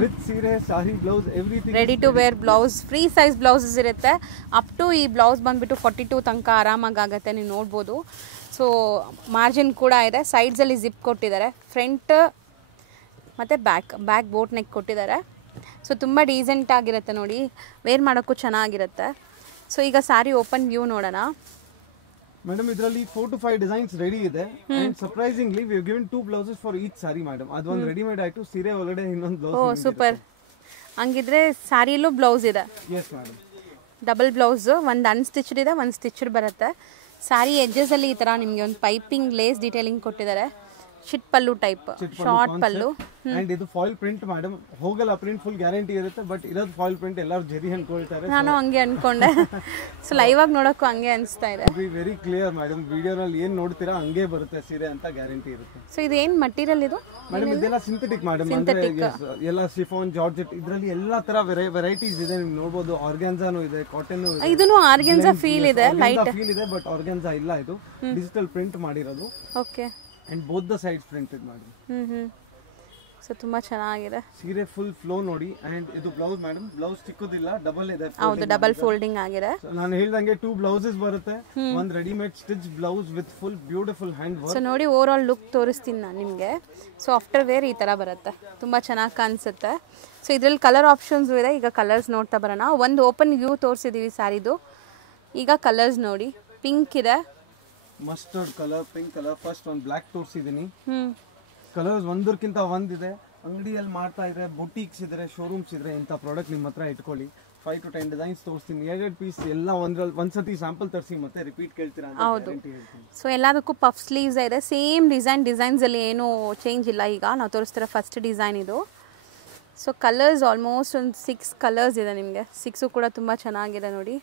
ವಿತ್ ಸೀರೆ, sari, blouse, everything ready to wear blouse. Free size blouses ಇರುತ್ತೆ. ಅಪ್ ಟು ಈ ಬ್ಲೌಸ್ ಬಂದ್ಬಿಟ್ಟು 42 ತನಕ ಆರಾಮಾಗಿ ಆಗುತ್ತೆ. ನೀವು ನೋಡ್ಬೋದು. ಸೊ ಮಾರ್ಜಿನ್ ಕೂಡ ಇದೆ. ಸೈಡ್ಸ್ ಅಲ್ಲಿ ಜಿಪ್ ಕೊಟ್ಟಿದ್ದಾರೆ. ಫ್ರಂಟ್ ಮತ್ತು ಬ್ಯಾಕ್ ಬೋಟ್ ನೆಕ್ ಕೊಟ್ಟಿದ್ದಾರೆ. ಸೊ ತುಂಬ ಡೀಸೆಂಟ್ ಆಗಿರುತ್ತೆ ನೋಡಿ, ವೇರ್ ಮಾಡೋಕ್ಕೂ ಚೆನ್ನಾಗಿರುತ್ತೆ. ಸೊ ಈಗ ಸ್ಯಾರಿ ಓಪನ್ ವ್ಯೂ ನೋಡೋಣ. ಮೇಡಮ್ ಇದರಲ್ಲಿ 4 to 5 ಡಿಸೈನ್ಸ್ ರೆಡಿ ಇದೆ. And surprisingly we have given 2 blouses for each sorry madam. ಅದೊಂದು ರೆಡಿಮೇಡ್ ಆಯ್ತು, ಸೀರೆ ಒಳಗಡೆ ಇನ್ನೊಂದು ಬ್ಲೌಸ್. ಓ ಸೂಪರ್. ಹಂಗಿದ್ರೆ ಸ್ಯಾರಿಯಲ್ಲೂ ಬ್ಲೌಸ್ ಇದೆ. ಎಸ್ ಮೇಡಮ್, ಡಬಲ್ ಬ್ಲೌಸು, ಒಂದು ಅನ್ಸ್ಟಿಚ್ಡ್ ಇದೆ, ಒಂದು ಸ್ಟಿಚ್ಡ್ ಬರುತ್ತೆ. ಸ್ಯಾರಿ ಎಡ್ಜಸಲ್ಲಿ ಈ ಥರ ನಿಮಗೆ ಒಂದು ಪೈಪಿಂಗ್ ಲೇಸ್ ಡೀಟೇಲಿಂಗ್ ಕೊಟ್ಟಿದ್ದಾರೆ. Chit pallu type, short pallu. And ಇದು ಫಾಯಿಲ್ ಪ್ರಿಂಟ್ ಮೇಡಮ್, ಹೋಗಲ್ಲ ಪ್ರಿಂಟ್, ಫುಲ್ ಗ್ಯಾರಂಟಿ ಇರುತ್ತೆ. ಬಟ್ ಇರೋದು ಫಾಯಿಲ್ ಪ್ರಿಂಟ್, ಎಲ್ಲರೂ ಜರಿ ಅನ್ಕೊಳ್ತಾರೆ. ನಾನು ಹಂಗೆ ಅನ್ಕೊಂಡೆ. ಸೊ ಲೈವ್ ಆಗಿ ನೋಡೋಕ್ಕೂ ಹಂಗೆ ಅನಿಸ್ತಾ ಇದೆ. ವೆರಿ ಕ್ಲಿಯರ್ ಮೇಡಮ್, ವಿಡಿಯೋನಲ್ಲಿ ಏನು ನೋಡ್ತೀರಾ ಹಂಗೆ ಬರುತ್ತೆ ಸೀರೆ ಅಂತ ಗ್ಯಾರಂಟಿ ಇರುತ್ತೆ. ಸೊ ಇದು ಏನು ಮಟೀರಿಯಲ್ ಇದು ಮೇಡಮ್? ಇದೆಲ್ಲ ಸಿಂಥೆಟಿಕ್ ಮೇಡಮ್, ಅಂದ್ರೆ ಎಲ್ಲ ಶಿಫಾನ್, ಜಾರ್ಜೆಟ್, ಇದರಲ್ಲಿ ಎಲ್ಲಾ ತರ ವೆರೈಟೀಸ್ ಇದೆ. ನೀವು ನೋಡಬಹುದು, ಆರ್ಗಾನ್ಜಾನು ಇದೆ, ಕಾಟನ್ ಇದೆ. ಇದನ್ನು ಆರ್ಗಾನ್ಜಾ ಫೀಲ್ ಇದೆ, ಲೈಟ್ ಫೀಲ್ ಇದೆ, ಬಟ್ ಆರ್ಗಾನ್ಜಾ ಇಲ್ಲ. ಇದು ಡಿಜಿಟಲ್ ಪ್ರಿಂಟ್ ಮಾಡಿರೋದು. Okay. And both the sides printed ಮಾಡಿ. ಸೊ ತುಂಬಾ ಚೆನ್ನಾಗಿದೆ ಸೀರೆ. ಫುಲ್ ಫ್ಲೋ ನೋಡಿ. ಅಂಡ್ ಇದು ಬ್ಲೌಸ್ ಮೇಡಮ್, ಬ್ಲೌಸ್ ಚಿಕ್ಕದಿಲ್ಲ, ಡಬಲ್ ಇದೆ. ಹೌದು, ಡಬಲ್ ಫೋಲ್ಡಿಂಗ್ ಆಗಿದೆ. ನಾನು ಹೇಳ್ದಂಗೆ 2 ಬ್ಲೌಸಸ್ ಬರುತ್ತೆ. ಒಂದು readymade stitch blouse with full beautiful hand work. So ನೋಡಿ, ಓವರ್ ಆಲ್ ಲುಕ್ ತೋರಿಸ್ತೀನಿ ನಾನು ನಿಮಗೆ. ಸೊ ಆಫ್ಟರ್ ವೇರ್ ಈ ಥರ ಬರುತ್ತೆ, ತುಂಬ ಚೆನ್ನಾಗಿ ಕಾಣಿಸುತ್ತೆ. ಸೊ ಇದರಲ್ಲಿ ಕಲರ್ ಆಪ್ಷನ್ಸ್ ಇದೆ. ಈಗ ಕಲರ್ಸ್ ನೋಡ್ತಾ ಬರೋಣ. ಒಂದು ಓಪನ್ ವ್ಯೂ ತೋರಿಸಿದ್ದೀವಿ ಸ್ಯಾರಿದು. ಈಗ ಕಲರ್ಸ್ ನೋಡಿ, ಪಿಂಕ್ ಇದೆ, mustard colour, pink colour. First ಒಂದು ಬ್ಲ್ಯಾಕ್ ತೋರಿಸಿದ್ದೀನಿ. ಕಲರ್ಸ್ ಒಂದಕ್ಕಿಂತ ಒಂದಿದೆ. ಅಂಗಡಿಯಲ್ಲಿ ಮಾಡ್ತಾ ಇದ್ರೆ, ಬುಟೀಕ್ಸ್ ಇದ್ರೆ, ಶೋರೂಮ್ಸ್ ಇದ್ರೆ, ಇಂಥ ಪ್ರಾಡಕ್ಟ್ ನಿಮ್ಮ ಹತ್ರ ಇಟ್ಕೊಳ್ಳಿ. 5 to 10 ಡಿಸೈನ್ಸ್ ತೋರಿಸ್ತೀನಿ. 2 ಪೀಸ್ ಎಲ್ಲ ಒಂದ್ಸತಿ ಸ್ಯಾಂಪಲ್ ತರಿಸಿ ಮತ್ತೆ ರಿಪೀಟ್ ಕೇಳ್ತೀರಾ ಅಂತ ಗ್ಯಾರಂಟಿ ಹೇಳ್ತೀನಿ. ಸೊ ಎಲ್ಲದಕ್ಕೂ ಪಫ್ ಸ್ಲೀವ್ಸ್ ಇದೆ. ಸೇಮ್ ಡಿಸೈನ್ಸಲ್ಲಿ ಏನೂ ಚೇಂಜ್ ಇಲ್ಲ. ಈಗ ನಾವು ತೋರಿಸ್ತಿರೋ ಫಸ್ಟ್ ಡಿಸೈನ್ ಇದು. ಸೊ ಕಲರ್ಸ್ ಆಲ್ಮೋಸ್ಟ್ ಒಂದು 6 ಕಲರ್ಸ್ ಇದೆ ನಿಮಗೆ. 6 ಕೂಡ ತುಂಬ ಚೆನ್ನಾಗಿದೆ ನೋಡಿ.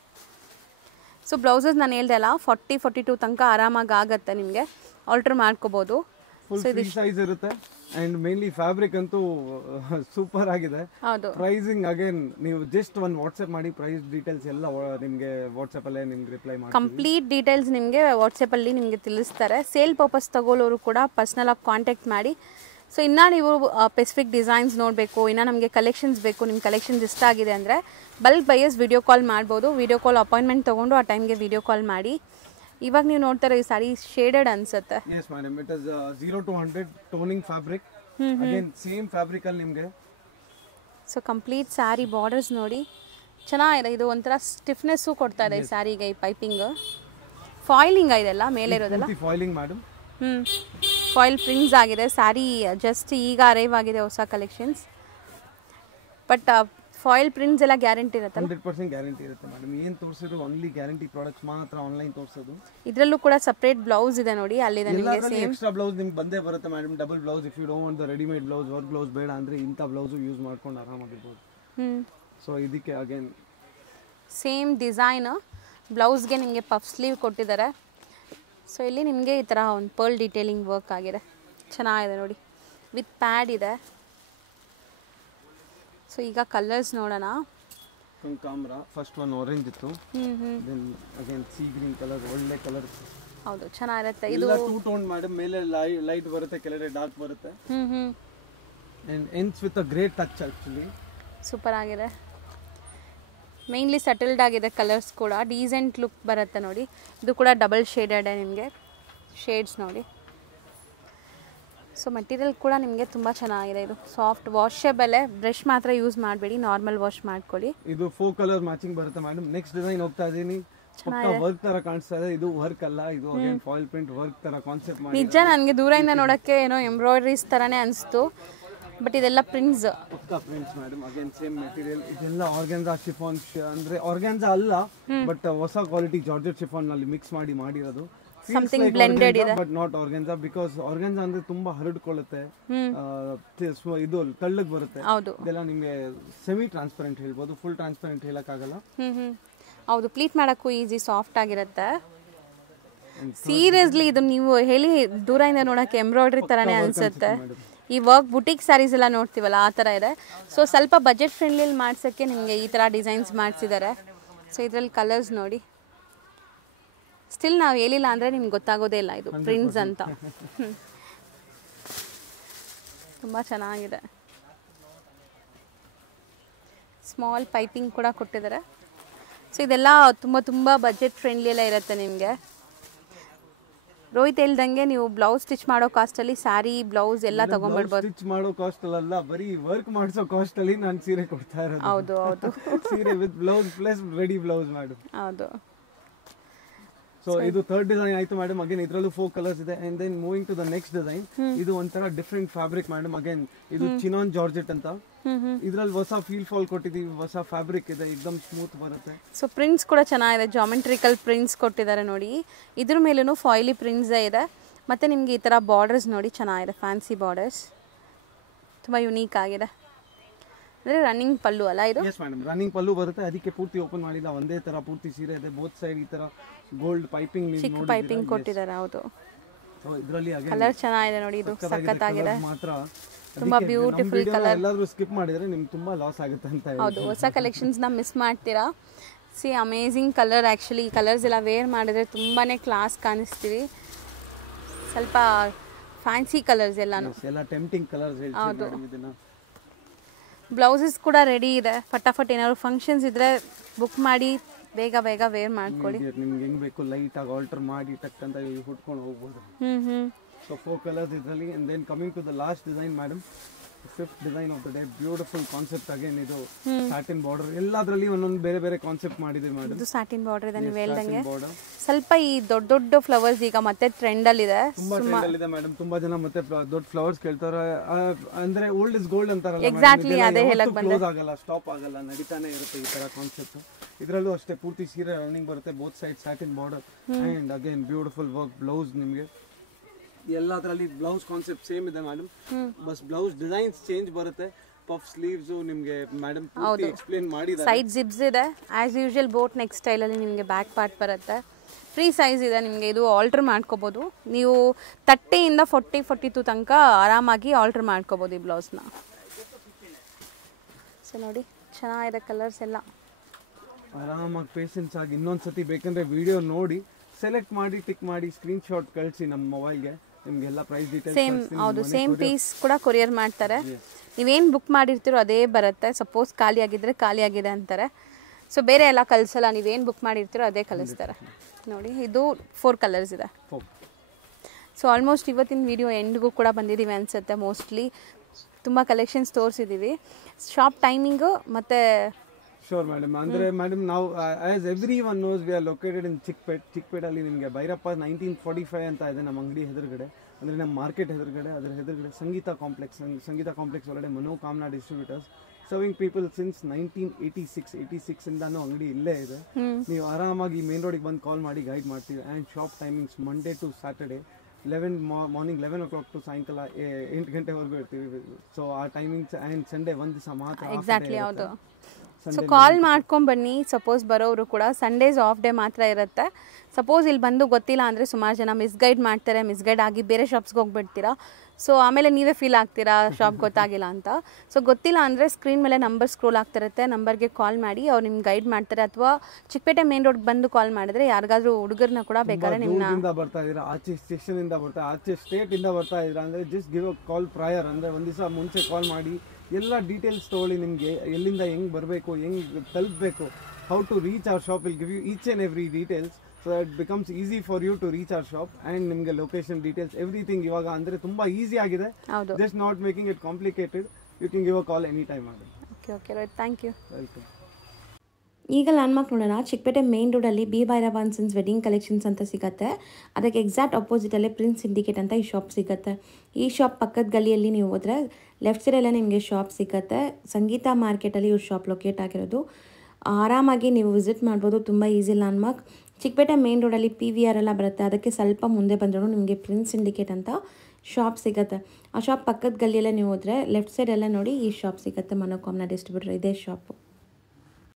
ಸೊ ಬ್ಲೌಸಸ್ ನಾನು ಹೇಳ್ದೆ ಅಲ್ಲ, 40-42 ತನಕ ಆರಾಮಾಗಿ ಆಗುತ್ತೆ ನಿಮಗೆ. ಆಲ್ಟರ್ ಮಾಡ್ಕೋಬೋದು. ಫುಲ್ ಫ್ರೀ ಸೈಜ್ ಇರುತ್ತೆ. ಅಂಡ್ ಮೇನ್ಲಿ ಫ್ಯಾಬ್ರಿಕ್ ಅಂತೂ ಸೂಪರ್ ಆಗಿದೆ. ಹೌದು. ಪ್ರೈಸಿಂಗ್ ಅಗೇನ್ ನೀವು ಜಸ್ಟ್ ಒಂದು ವಾಟ್ಸ್ಆಪ್ ಮಾಡಿ, ಪ್ರೈಸ್ ಡೀಟೇಲ್ಸ್ ಎಲ್ಲ ನಿಮಗೆ ವಾಟ್ಸ್ಆಪ್ ಅಲ್ಲೇ ನಿಮ್ಗೆ ರಿಪ್ಲೈ ಮಾಡಿ. ಕಂಪ್ಲೀಟ್ ಡೀಟೇಲ್ಸ್ ನಿಮಗೆ ವಾಟ್ಸಪ್ಪಲ್ಲಿ ನಿಮಗೆ ತಿಳಿಸ್ತಾರೆ. ಸೇಲ್ ಪರ್ಪಸ್ ತಗೊಳ್ಳೋರು ಕೂಡ ಪರ್ಸ್ನಲ್ ಆಗಿ ಕಾಂಟ್ಯಾಕ್ಟ್ ಮಾಡಿ. ಸೊ ಇನ್ನು ನೀವು ಸ್ಪೆಸಿಫಿಕ್ ಡಿಸೈನ್ಸ್ ನೋಡಬೇಕು, ಇನ್ನು ನಮಗೆ ಕಲೆಕ್ಷನ್ಸ್ ಬೇಕು, ನಿಮ್ಮ ಕಲೆಕ್ಷನ್ಸ್ ಇಷ್ಟ ಆಗಿದೆ ಅಂದರೆ ಬಲ್ಕ್ ಬೈಯರ್ಸ್ ವಿಡಿಯೋ ಕಾಲ್ ಮಾಡ್ಬೋದು. ವಿಡಿಯೋ ಕಾಲ್ ಅಪಾಯಿಂಟ್ಮೆಂಟ್ ತೊಗೊಂಡು ಆ ಟೈಮ್ಗೆ ವಿಡಿಯೋ ಕಾಲ್ ಮಾಡಿ. ಇವಾಗ ನೀವು ನೋಡ್ತಾರೆ ಈ ಸಾರಿ ಶೇಡೆಡ್ ಅನ್ಸುತ್ತೆ. Yes madam, it is 0 to 100 toning fabric. Again same fabric ಅಲ್ಲಿ ನಿಮಗೆ. ಸೊ ಕಂಪ್ಲೀಟ್ ಸ್ಯಾರಿ ಬಾರ್ಡರ್ಸ್ ನೋಡಿ ಚೆನ್ನಾಗಿದೆ. ಇದು ಒಂಥರ ಸ್ಟಿಫ್ನೆಸ್ಸು ಕೊಡ್ತಾ ಇದೆ ಈ ಸ್ಯಾರಿಗೆ. ಈ ಪೈಪಿಂಗ್ ಫಾಯಿಲಿಂಗ್ ಇದೆಲ್ಲ ಮೇಲೆ ಇರೋದಲ್ಲ, ಫಾಯಿಲಿಂಗ್ ಮೇಡಮ್. ಫಾಯಿಲ್ ಪ್ರಿಂಟ್ಸ್ ಆಗಿದೆ. ಸ್ಯಾರಿ ಜಸ್ಟ್ ಈಗ ಅರೈವ್ ಆಗಿದೆ, ಹೊಸ ಕಲೆಕ್ಷನ್ಸ್. ಬಟ್ ಫಾಯಿಲ್ ಪ್ರಿಂಟ್ಸ್ ಎಲ್ಲ ಗ್ಯಾರಂಟಿ ಇರುತ್ತೆ. 100% ಗ್ಯಾರಂಟಿ ಇರುತ್ತೆ ಮೇಡಮ್. ಏನು ತೋರಿಸಿದ್ರು ಓನ್ಲಿ ಗ್ಯಾರಂಟಿ ಪ್ರಾಡಕ್ಟ್ಸ್ ಮಾತ್ರ ಆನ್ಲೈನ್ ತೋರಿಸೋದು. ಇದರಲ್ಲೂ ಕೂಡ ಸೆಪರೇಟ್ ಬ್ಲೌಸ್ ಇದೆ ನೋಡಿ, ಅಲ್ಲಿದೆ ನಿಮಗೆ ಸೇಮ್ ಎಕ್ಸ್ಟ್ರಾ ಬ್ಲೌಸ್ ನಿಮ್ಗೆ ಬಂದೇ ಬರುತ್ತೆ madam. Double blouse, if you don't want the readymade blouse, work blouse ಬೇಡ ಅಂದ್ರೆ ಇಂಥ ಬ್ಲೌಸ್ ಯೂಸ್ ಮಾಡ್ಕೊಂಡು ಆರಾಮಾಗಿರ್ಬೋದು. ಸೊ ಇದಕ್ಕೆ ಅಗೇನ್ ಸೇಮ್ ಡಿಸೈನ್ ಬ್ಲೌಸ್ಗೆ ನಿಮಗೆ ಪಫ್ ಸ್ಲೀವ್ ಕೊಟ್ಟಿದ್ದಾರೆ. ಸೊ ಇಲ್ಲಿ ನಿಮಗೆ ಈ ಥರ ಒಂದು ಪರ್ಲ್ ಡೀಟೇಲಿಂಗ್ ವರ್ಕ್ ಆಗಿದೆ, ಚೆನ್ನಾಗಿದೆ ನೋಡಿ, ವಿತ್ ಪ್ಯಾಡ್ ಇದೆ. ಸೊ ಈಗ ಕಲರ್ಸ್ ನೋಡೋಣ. ಕನಕಾಂಬರ ಫಸ್ಟ್ ಒನ್ ಆರೆಂಜ್ ಇತ್ತು, then again sea green colour, ಒಳ್ಳೆ ಕಲರ್. ಹೌದು, ಚೆನ್ನಾಗಿರುತ್ತೆ. ಇದು 2 ಟೋನ್ ಮೇಡಮ್, ಮೇಲೆ ಲೈಟ್ ಬರುತ್ತೆ, ಕೆಳಗಡೆ ಡಾರ್ಕ್ ಬರುತ್ತೆ. And ends with a great touch. Actually super ಆಗಿದೆ. ಮೇನ್ಲಿ ಸೆಟಲ್ಡ್ ಆಗಿದೆ ಕಲರ್ಸ್ ಕೂಡ, ಡೀಸೆಂಟ್ ಲುಕ್ ಬರುತ್ತೆ ನೋಡಿ. ಇದು ಕೂಡ ಡಬಲ್ ಶೇಡೆಡ್ ನಿಮಗೆ, ಶೇಡ್ಸ್ ನೋಡಿ. ಸೊ ಮಟೀರಿಯಲ್ ಕೂಡ ನಿಮಗೆ ತುಂಬ ಚೆನ್ನಾಗಿದೆ. ಇದು ಸಾಫ್ಟ್ ವಾಷಬಲ್, ಬ್ರಷ್ ಮಾತ್ರ ಯೂಸ್ ಮಾಡಬೇಡಿ, ನಾರ್ಮಲ್ ವಾಶ್ ಮಾಡ್ಕೊಳ್ಳಿ. ಇದು 4 ಕಲರ್ ಮ್ಯಾಚಿಂಗ್ ಬರುತ್ತೆ ಮೇಡಮ್. ನೆಕ್ಸ್ಟ್ ಡಿಸೈನ್ ಹೋಗ್ತಾ ಇದೀನಿ. ಪಕ್ಕಾ ವರ್ಕ್ ತರ ಕಾಣಿಸ್ತಾ ಇದೆ. ಇದು ವರ್ಕ್ ಅಲ್ಲ, ಇದು ಅಗೇನ್ ಫಾಯಿಲ್ ಪ್ರಿಂಟ್ ವರ್ಕ್ ತರ ಕಾನ್ಸೆಪ್ಟ್ ಮಾಡಿ. ನಿಜ ನನಗೆ ದೂರದಿಂದ ನೋಡೋಕ್ಕೆ ಏನೋ ಎಂಬ್ರಾಯ್ಡ್ರೀಸ್ ಥರನೇ ಅನಿಸ್ತು, ಬಟ್ ಇದೆಲ್ಲ ಪ್ರಿಂಟ್ಸ್. ಪಕ್ಕಾ prints madam. Again same material. ಇದೆಲ್ಲ ಆರ್ಗಾನ್ಜಾ ಶಿಫಾನ್, ಅಂದ್ರೆ ಆರ್ಗಾನ್ಜಾ ಅಲ್ಲ, ಬಟ್ ಹೊಸ ಕ್ವಾಲಿಟಿ ಜಾರ್ಜೆಟ್ ಶಿಫಾನ್ ನಲ್ಲಿ ಮಿಕ್ಸ್ ಮಾಡಿರೋದು. ಸಮಥಿಂಗ್ ಬ್ಲೆಂಡೆಡ್ ಇದೆ, ಬಟ್ ನಾಟ್ ಆರ್ಗಾನ್ಜಾ. ಬಿಕಾಸ್ ಆರ್ಗಾನ್ಜಾ ಅಂದ್ರೆ ತುಂಬಾ ಹರಡ್ಕೊಳ್ಳುತ್ತೆ, ಇದು ತಳ್ಳಗ್ ಬರುತ್ತೆ. ಹೌದು, ಇದೆಲ್ಲ ನಿಮಗೆ ಸೆಮಿ ಟ್ರಾನ್ಸ್ಪರೆಂಟ್ ಹೇಳ್ಬೋದು, ಫುಲ್ ಟ್ರಾನ್ಸ್ಪರೆಂಟ್ ಹೇಳಕ್ಕಾಗಲ್ಲ. ಹೌದು, ಪ್ಲೀಟ್ ಮಾಡೋಕ್ಕೂ ಈಸಿ, ಸಾಫ್ಟ್ ಆಗಿರುತ್ತೆ. ಸೀರಿಯಸ್ಲಿ ಇದು ನೀವು ಹೇಳಿ ದೂರದಿಂದ ನೋಡೋಕ್ಕೆ ಎಂಬ್ರಾಯ್ಡ್ರಿ ಥರನೇ ಅನಿಸುತ್ತೆ. ಈ ವರ್ಕ್ ಬುಟಿಕ್ ಸ್ಯಾರೀಸ್ ಎಲ್ಲ ನೋಡ್ತೀವಲ್ಲ ಆ ಥರ ಇದೆ. ಸೊ ಸ್ವಲ್ಪ ಬಜೆಟ್ ಫ್ರೆಂಡ್ಲಿಲಿ ಮಾಡ್ಸೋಕ್ಕೆ ನಿಮಗೆ ಈ ಥರ ಡಿಸೈನ್ಸ್ ಮಾಡಿಸಿದ್ದಾರೆ. ಸೊ ಇದರಲ್ಲಿ ಕಲರ್ಸ್ ನೋಡಿ. ಸ್ಟಿಲ್ ನಾವು ಹೇಳಿಲ್ಲ ಅಂದರೆ ನಿಮ್ಗೆ ಗೊತ್ತಾಗೋದೇ ಇಲ್ಲ ಇದು ಪ್ರಿಂಟ್ಸ್ ಅಂತ. ತುಂಬ ಚೆನ್ನಾಗಿದೆ. ಸ್ಮಾಲ್ ಪೈಪಿಂಗ್ ಕೂಡ ಕೊಟ್ಟಿದ್ದಾರೆ. ಸೊ ಇದೆಲ್ಲ ತುಂಬ ಬಜೆಟ್ ಫ್ರೆಂಡ್ಲಿ ಎಲ್ಲ ಇರುತ್ತೆ ನಿಮಗೆ. ರೋಹಿತ್ ಹೇಳ್ದಂಗೆ ನೀವು ಬ್ಲೌಸ್ ಸ್ಟಿಚ್ ಮಾಡೋ ಕಾಸ್ಟಲ್ಲಿ ಸ್ಯಾರಿ ಬ್ಲೌಸ್ ಎಲ್ಲ ತಗೊಂಡ್ಬಿಡ್ಬೋದು. ಸ್ಟಿಚ್ ಮಾಡೋ ಕಾಸ್ಟ್ ಅಲ್ಲ, ಬರೀ ವರ್ಕ್ ಮಾಡಿಸೋ ಕಾಸ್ಟ್ ಅಲ್ಲಿ ನಾನು ಸೀರೆ ಕೊಡ್ತಾ ಇರೋದು. ಹೌದು ಹೌದು. ಸೀರೆ with blouse plus ready blouse madam. ಹೌದು. ಸೊ ಇದು ಥರ್ಡ್ ಡಿಸೈನ್ ಆಯ್ತು ಮೇಡಮ್. ಅಗೇನ್ ಇದರಲ್ಲೂ 4 ಕಲರ್ಸ್ ಇದೆ. And then moving to the next design. ಇದು ಒಂಥರ ಡಿಫ್ರೆಂಟ್ ಫ್ಯಾಬ್ರಿಕ್ ಮೇಡಮ್. ಅಗೇನ್ ಇದು ಚಿನಾನ್ ಜಾರ್ಜೆಟ್ ಅಂತ. ಇದ್ರಲ್ಲಿ ಹೊಸ ಫೀಲ್ ಫಾಲ್ ಕೊಟ್ಟಿದೀವಿ, ಹೊಸ ಫ್ಯಾಬ್ರಿಕ್ ಇದೆ, ಎಕ್ದಮ್ ಸ್ಮೂತ್ ಬರುತ್ತೆ. ಸೊ ಪ್ರಿಂಟ್ಸ್ ಕೂಡ ಚೆನ್ನಾಗಿದೆ, ಜಾಮೆಟ್ರಿಕಲ್ ಪ್ರಿಂಟ್ಸ್ ಕೊಟ್ಟಿದ್ದಾರೆ ನೋಡಿ. ಇದ್ರ ಮೇಲೂ ಫಾಯಿಲಿ ಪ್ರಿಂಟ್ಸ್ ಇದೆ. ಮತ್ತು ನಿಮಗೆ ಈ ಥರ ಬಾರ್ಡರ್ಸ್ ನೋಡಿ ಚೆನ್ನಾಗಿದೆ, ಫ್ಯಾನ್ಸಿ ಬಾರ್ಡರ್ಸ್, ತುಂಬ ಯುನೀಕ್ ಆಗಿದೆ. ಅಂದರೆ ರನ್ನಿಂಗ್ ಪಲ್ಲು ಅಲ್ಲ ಇದು? ಎಸ್ ಮೇಡಮ್, ರನ್ನಿಂಗ್ ಪಲ್ಲು ಬರುತ್ತೆ. ಅದಕ್ಕೆ ಪೂರ್ತಿ ಓಪನ್ ಮಾಡಿಲ್ಲ, ಒಂದೇ ಥರ ಪೂರ್ತಿ ಸೀರೆ ಇದೆ. ಬೋತ್ ಸೈಡ್ ಈ ಥರ ಗೋಲ್ಡ್ ಪೈಪಿಂಗ್, ಚಿಕ್ಕ ಪೈಪಿಂಗ್ ಕೊಟ್ಟಿದ್ದಾರೆ. ಹೌದು. ಸೊ ಇದರಲ್ಲಿ ಕಲರ್ ಚೆನ್ನಾಗಿದೆ ನೋಡಿ, ಇದು ಸಖತ್ತಾಗಿದೆ ಮಾತ್ರ. ತುಂಬಾ ಬ್ಯೂಟಿಫುಲ್ ಕಲರ್. ಎಲ್ಲಾದ್ರೂ ಸ್ಕಿಪ್ ಮಾಡಿದ್ರೆ ನಿಮ್ಗೆ ತುಂಬಾ ಲಾಸ್ ಆಗುತ್ತೆ ಅಂತ. ಹೌದು, ಹೊಸ ಕಲೆಕ್ಷನ್ಸ್ ನ ಮಿಸ್ ಮಾಡ್ತೀರಾ. C amazing colour. ಆ್ಯಕ್ಚುಲಿ ಈ ಕಲರ್ಸ್ ಎಲ್ಲ ವೇರ್ ಮಾಡಿದ್ರೆ ತುಂಬಾ ಕ್ಲಾಸ್ ಕಾಣಿಸ್ತೀವಿ. ಸ್ವಲ್ಪ ಫ್ಯಾನ್ಸಿ ಕಲರ್ಸ್ ಎಲ್ಲಾನು, ಎಲ್ಲ ಟೆಂಪ್ಟಿಂಗ್ ಕಲರ್ಸ್ ಹೇಳ್ತೀವಿ ಇದನ್ನ. ಬ್ಲೌಸಸ್ ಕೂಡ ರೆಡಿ ಇದೆ. ಫಟಾಫಟ್ ಏನಾದ್ರು ಫಂಕ್ಷನ್ಸ್ ಇದ್ರೆ ಬುಕ್ ಮಾಡಿ ಬೇಗ ಬೇಗ ವೇರ್ ಮಾಡ್ಕೊಳ್ಳಿ. ನಿಮ್ಗೆ ಹೆಂಗ್ ಬೇಕು ಲೈಟ್ ಆಗಿ ಆಲ್ಟರ್ ಮಾಡಿ ಟಕ್ ಅಂತ ಹುಟ್ಕೊಂಡು ಹೋಗ್ಬೋದು. ಸೊ 4 ಕಲರ್ಸ್ ಇದರಲ್ಲಿ. And then coming to the last design madam, 5th design of the day. Beautiful concept. Again ಇದು ಸ್ಯಾಟಿನ್ ಬಾರ್ಡರ್. ಎಲ್ಲದರಲ್ಲಿ ಒಂದೊಂದು ಬೇರೆ ಬೇರೆ ಕಾನ್ಸೆಪ್ಟ್ ಮಾಡಿದೆ ಮೇಡಮ್. ಇದು ಸ್ಯಾಟಿನ್ ಬಾರ್ಡರ್ ಇದೆ ನೀವು ಹೇಳ್ದಂಗೆ. ಸ್ವಲ್ಪ ಈ ದೊಡ್ಡ ದೊಡ್ಡ ಫ್ಲವರ್ಸ್ ಈಗ ಮತ್ತೆ ಟ್ರೆಂಡ್ ಅಲ್ಲಿ ಇದೆ, ತುಂಬಾ ಟ್ರೆಂಡ್ ಅಲ್ಲಿ ಇದೆ ಮೇಡಮ್. ತುಂಬಾ ಜನ ಮತ್ತೆ ದೊಡ್ಡ ಫ್ಲವರ್ಸ್ ಕೇಳ್ತಾರೆ. ಅಂದ್ರೆ ಓಲ್ಡ್ ಇಸ್ ಗೋಲ್ಡ್ ಅಂತಾರಲ್ಲ. ಎಕ್ಸಾಕ್ಟ್ಲಿ ಅದೇ ಹೇಳಕ್ ಬಂದೆ. ಕ್ಲೋಸ್ ಆಗಲ್ಲ, ಸ್ಟಾಪ್ ಆಗಲ್ಲ, ನಡೀತಾನೆ ಇರುತ್ತೆ ಈ ತರ ಕಾನ್ಸೆಪ್ಟ್. ಇದರಲ್ಲೂ ಅಷ್ಟೇ ಪೂರ್ತಿ ಸೀರೆ ರನ್ನಿಂಗ್ ಬರುತ್ತೆ. Both side satin border and again beautiful work blouse. ನಿಮಗೆ ಎಲ್ಲದರಲ್ಲಿ ಬ್ಲೌಸ್ ಕಾನ್ಸೆಪ್ಟ್ ಸೇಮ್ ಇದೆ madam. Bus blouse designs change ಬರುತ್ತೆ. ಪಫ್ ಸ್ಲೀವ್ಸ್ ನಿಮಗೆ ಮೇಡಮ್ ಪೂರ್ತಿ ಎಕ್ಸ್ಪ್ಲೇನ್ ಮಾಡಿದ್ದಾರೆ. ಸೈಡ್ ಜಿಪ್ಸ್ ಇದೆ as usual. Boat neck style ಅಲ್ಲಿ ನಿಮಗೆ ಬ್ಯಾಕ್ ಪಾರ್ಟ್ ಬರುತ್ತೆ. ಫ್ರೀ ಸೈಜ್ ಇದೆ ನಿಮಗೆ. ಇದು ಆಲ್ಟರ್ ಮಾಡ್ಕೋಬಹುದು ನೀವು. 30ಇಂದ 42 ತನಕ ಆರಾಮಾಗಿ ಆಲ್ಟರ್ ಮಾಡ್ಕೋಬಹುದು ಈ ಬ್ಲೌಸ್ನ. ಸೊ ನೋಡಿ ಚೆನ್ನಾಗಿದೆ ಕಲರ್ಸ್ ಎಲ್ಲ. ಆರಾಮಾಗಿ ಪೇಷನ್ಸ್ ಆಗಿ ಇನ್ನೊಂದ್ಸತಿ ಬೇಕಂದ್ರೆ ವಿಡಿಯೋ ನೋಡಿ ಸೆಲೆಕ್ಟ್ ಮಾಡಿ ಟಿಕ್ ಮಾಡಿ ಸ್ಕ್ರೀನ್ ಶಾಟ್ ಕಳಿಸಿ ನಮ್ಮ ಮೊಬೈಲ್ಗೆ. ನಿಮಗೆಲ್ಲ ಪ್ರೈಸ್ ಡೀಟೇಲ್ಸ್ ಸೇಮ್. ಹೌದು, ಸೇಮ್ ಪೀಸ್ ಕೂಡ ಕೊರಿಯರ್ ಮಾಡ್ತಾರೆ. ನೀವೇನು ಬುಕ್ ಮಾಡಿರ್ತೀರೋ ಅದೇ ಬರುತ್ತೆ. ಸಪೋಸ್ ಖಾಲಿ ಆಗಿದ್ರೆ ಖಾಲಿ ಆಗಿದೆ ಅಂತಾರೆ. ಸೊ ಬೇರೆ ಎಲ್ಲ ಕಳಿಸಲ್ಲ, ನೀವೇನು ಬುಕ್ ಮಾಡಿರ್ತೀರೋ ಅದೇ ಕಳಿಸ್ತಾರೆ ನೋಡಿ. ಇದು 4 ಕಲರ್ಸ್ ಇದೆ. ಸೊ ಆಲ್ಮೋಸ್ಟ್ ಇವತ್ತಿನ ವಿಡಿಯೋ ಎಂಡ್ಗೂ ಕೂಡ ಬಂದಿದ್ದೀವಿ ಅನಿಸುತ್ತೆ. ಮೋಸ್ಟ್ಲಿ ತುಂಬ ಕಲೆಕ್ಷನ್ಸ್ ತೋರಿಸಿದ್ದೀವಿ. ಶಾಪ್ ಟೈಮಿಂಗು ಮತ್ತು ಶೋರ್ ಮೇಡಮ್. ಅಂದರೆ ಮೇಡಮ್ ನಾವು as everyone knows we are located in ಚಿಕ್ಕಪೇಟಲ್ಲಿ. ನಿಮಗೆ ಭೈರಪ್ಪ 1945 ಅಂತ ಇದೆ ನಮ್ಮ ಅಂಗಡಿ ಎದುರುಗಡೆ, ಅಂದರೆ ನಮ್ಮ ಮಾರ್ಕೆಟ್ ಎದುರುಗಡೆ. ಅದರ ಎದುರುಗಡೆ ಸಂಗೀತ ಕಾಂಪ್ಲೆಕ್ಸ್ ಒಳಗಡೆ ಮನೋಕಾಮನಾ ಡಿಸ್ಟ್ರಿಬ್ಯೂಟರ್ಸ್ ಸರ್ವಿಂಗ್ ಪೀಪಲ್ ಸಿನ್ಸ್ 1986 ಇಂದಾನು ಅಂಗಡಿ ಇಲ್ಲೇ ಇದೆ. ನೀವು ಆರಾಮಾಗಿ ಮೇನ್ ರೋಡಿಗೆ ಬಂದು ಕಾಲ್ ಮಾಡಿ ಗೈಡ್ ಮಾಡ್ತೀವಿ. And shop timings Monday to Saturday morning 11 o'clock to ಸಾಯಂಕಾಲ 8 ಗಂಟೆವರೆಗೂ ಇರ್ತೀವಿ. ಸೊ ಆ ಟೈಮಿಂಗ್ಸ್. ಆ್ಯಂಡ್ ಸಂಡೇ ಒಂದು ದಿವಸ ಮಾತ್ರ. ಎಕ್ಸಾಕ್ಟ್ಲಿ. ಹೌದು. ಸೊ ಕಾಲ್ ಮಾಡ್ಕೊಂಡು ಬನ್ನಿ. ಸಪೋಸ್ ಬರೋರು ಕೂಡ ಸಂಡೇಸ್ ಆಫ್ ಡೇ ಮಾತ್ರ ಇರುತ್ತೆ. ಸಪೋಸ್ ಇಲ್ಲಿ ಬಂದು ಗೊತ್ತಿಲ್ಲ ಅಂದರೆ ಸುಮಾರು ಜನ ಮಿಸ್ಗೈಡ್ ಮಾಡ್ತಾರೆ. ಮಿಸ್ಗೈಡ್ ಆಗಿ ಬೇರೆ ಶಾಪ್ಸ್ಗೆ ಹೋಗ್ಬಿಡ್ತೀರಾ. ಸೊ ಆಮೇಲೆ ನೀವೇ ಫೀಲ್ ಆಗ್ತೀರಾ ಶಾಪ್ ಗೊತ್ತಾಗಿಲ್ಲ ಅಂತ. ಸೊ ಗೊತ್ತಿಲ್ಲ ಅಂದರೆ ಸ್ಕ್ರೀನ್ ಮೇಲೆ ನಂಬರ್ ಸ್ಕ್ರೋಲ್ ಆಗ್ತಿರುತ್ತೆ, ನಂಬರ್ಗೆ ಕಾಲ್ ಮಾಡಿ ಅವ್ರು ನಿಮ್ಗೆ ಗೈಡ್ ಮಾಡ್ತಾರೆ. ಅಥವಾ ಚಿಕ್ಕಪೇಟೆ ಮೇನ್ ರೋಡ್ ಬಂದು ಕಾಲ್ ಮಾಡಿದ್ರೆ ಯಾರಿಗಾದ್ರೂ ಹುಡುಗರನ್ನ ಕೂಡ ಬೇಕಾದ್ರೆ ನಿಮ್ಮನ್ನ ಬರ್ತಾ ಇದ್ದೀರಾ, ಆಚೆ ಸ್ಟೇಷನ್ ಇಂದ ಬರ್ತಾ, ಆಚೆ ಸ್ಟೇಟ್ ಇಂದ ಬರ್ತಾ ಇದ್ದೀರಾ ಅಂದರೆ just give a call prior. ಅಂದರೆ ಒಂದು ದಿವಸ ಮುಂಚೆ ಕಾಲ್ ಮಾಡಿ ಎಲ್ಲ ಡೀಟೇಲ್ಸ್ ತೊಗೊಳ್ಳಿ. ನಿಮಗೆ ಎಲ್ಲಿಂದ ಹೆಂಗೆ ಬರಬೇಕು, ಹೆಂಗೆ ತಲುಪಬೇಕು, how to reach our shop. Will give you each and every details. So it becomes easy for you to reach our shop. And ನಿಮಗೆ ಲೊಕೇಶನ್ ಡೀಟೇಲ್ಸ್ ಎವ್ರಿಥಿಂಗ್ ಇವಾಗ ಅಂದರೆ ತುಂಬ ಈಸಿ ಆಗಿದೆ. Just not making it complicated. You can give a call any time ಮಾಡಿ. Okay thank you. Welcome. ಈಗ landmark ನೋಡೋಣ. Chickpet main ರೋಡಲ್ಲಿ B Bhairappa and sons wedding collections ಅಂತ ಸಿಗುತ್ತೆ. ಅದಕ್ಕೆ ಎಕ್ಸಾಕ್ಟ್ ಅಪೋಸಿಟಲ್ಲೇ ಪ್ರಿನ್ಸ್ ಸಿಂಡಿಕೇಟ್ ಅಂತ ಈ ಶಾಪ್ ಸಿಗುತ್ತೆ. ಈ ಶಾಪ್ ಪಕ್ಕದ ಗಲ್ಲಿಯಲ್ಲಿ ನೀವು ಹೋದರೆ ಲೆಫ್ಟ್ ಸೈಡಲ್ಲೇ ನಿಮಗೆ ಶಾಪ್ ಸಿಗುತ್ತೆ. ಸಂಗೀತ ಮಾರ್ಕೆಟಲ್ಲಿ ಇವ್ರ ಶಾಪ್ ಲೊಕೇಟ್ ಆಗಿರೋದು. ಆರಾಮಾಗಿ ನೀವು ವಿಸಿಟ್ ಮಾಡ್ಬೋದು. ತುಂಬ ಈಸಿ ಲ್ಯಾಂಡ್ಮಾರ್ಕ್. ಚಿಕ್ಕಪೇಟೆ ಮೇನ್ ರೋಡಲ್ಲಿ PVR ಎಲ್ಲ ಬರುತ್ತೆ. ಅದಕ್ಕೆ ಸ್ವಲ್ಪ ಮುಂದೆ ಬಂದರೂ ನಿಮಗೆ ಪ್ರಿನ್ಸ್ ಸಿಂಡಿಕೇಟ್ ಅಂತ ಶಾಪ್ ಸಿಗುತ್ತೆ. ಆ ಶಾಪ್ ಪಕ್ಕದ ಗಲ್ಲಿಯಲ್ಲೇ ನೀವು ಹೋದರೆ ಲೆಫ್ಟ್ ಸೈಡೆಲ್ಲ ನೋಡಿ ಈ ಶಾಪ್ ಸಿಗುತ್ತೆ. ಮನೋಕಾಮನಾ ಡಿಸ್ಟ್ರಿಬ್ಯೂಟರ್ ಇದೇ ಶಾಪು.